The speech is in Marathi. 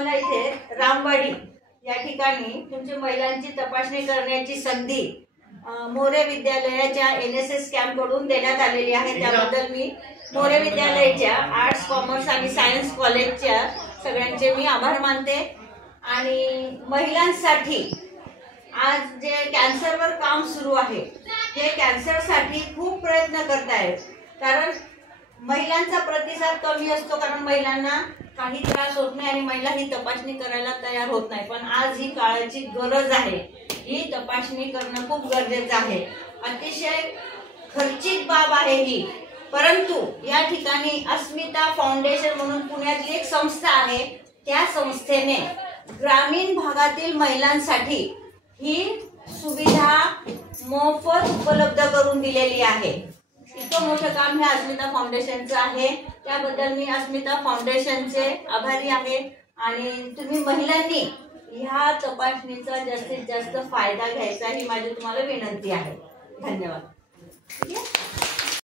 आम्हाला इथे रामवाडी या ठिकाणी तुमची महिलांची तपासणी करण्याची संधी मोरे विद्यालयाच्या NSS कॅम्प कडून देण्यात आलेली आहे। त्याबद्दल मी मोरे विद्यालयाच्या आर्ट्स कॉमर्स आणि सायन्स कॉलेजच्या सगळ्यांचे मी आभार मानते। आणि महिलांसाठी आज जे कॅन्सरवर काम सुरू आहे हे कॅन्सरसाठी खूप प्रयत्न करतायत, कारण महिलांचा प्रतिसाद कमी असतो, कारण महिलांना काही त्रास होत नाही आणि महिला ही तपासणी करायला तयार होत नाही। पण आज ही काळाची गरज आहे, ही तपासणी करणं खूप गरजेचं आहे। अतिशय खर्चिक बाब आहे ही, परंतु या ठिकाणी अस्मिता फाउंडेशन म्हणून पुण्यातली एक संस्था आहे, त्या संस्थेने ग्रामीण भागातील महिलांसाठी ही सुविधा मोफत उपलब्ध करून दिलेली आहे। इतकं मोठं काम हे अस्मिता फाउंडेशनचं आहे, त्याबद्दल मी अस्मिता फाउंडेशनचे आभारी आहे। आणि तुम्ही महिलांनी ह्या तपासणीचा जास्तीत जास्त फायदा घ्यायचा ही माझी तुम्हाला विनंती आहे। धन्यवाद।